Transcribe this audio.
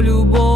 любов.